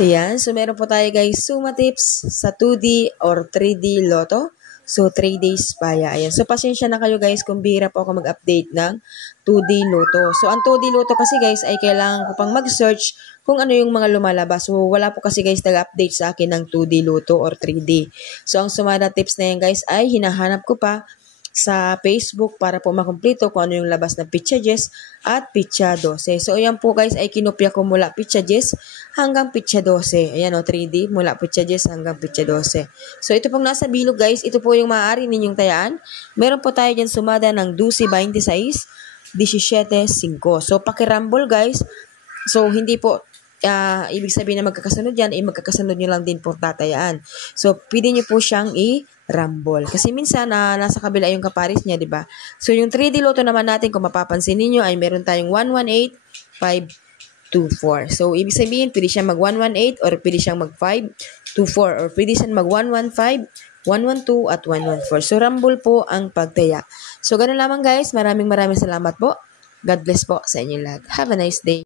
Ayan, so meron po tayo guys suma tips sa 2D or 3D Lotto. So 3 days paya. Ayan. So pasensya na kayo guys kung bihira po ako mag-update ng 2D Lotto. So ang 2D Lotto kasi guys ay kailangan ko pang mag-search kung ano yung mga lumalabas. So wala po kasi guys nag-update sa akin ng 2D Lotto or 3D. So ang sumada tips na yan guys ay hinahanap ko pa sa Facebook para po makumpleto kung ano yung labas ng Pitcha at Pitcha 12. So, ayan po guys ay kinopya ko mula Pitcha hanggang Pitcha 12. Ayan o, 3D mula Pitcha hanggang Pitcha 12. So, ito pong nasa bilog guys, ito po yung maaari ninyong tayaan. Meron po tayo dyan sumada ng 12.26, 17.5. So, pakirambol guys. So, hindi po ibig sabihin na magkakasunod yan, magkakasunod nyo lang din po tatayaan. So, pwede nyo po siyang i-rumble. Kasi minsan, nasa kabila yung kaparis niya, di ba? So, yung 3D Lotto naman natin, kung mapapansin niyo ay meron tayong 118, 524. So, ibig sabihin, pwede siyang mag 118 or pwede siyang mag 524 or pwede siyang mag 115, 112 at 114. So, rumble po ang pagtaya. So, ganun lamang guys. Maraming salamat po. God bless po sa inyo lahat. Have a nice day.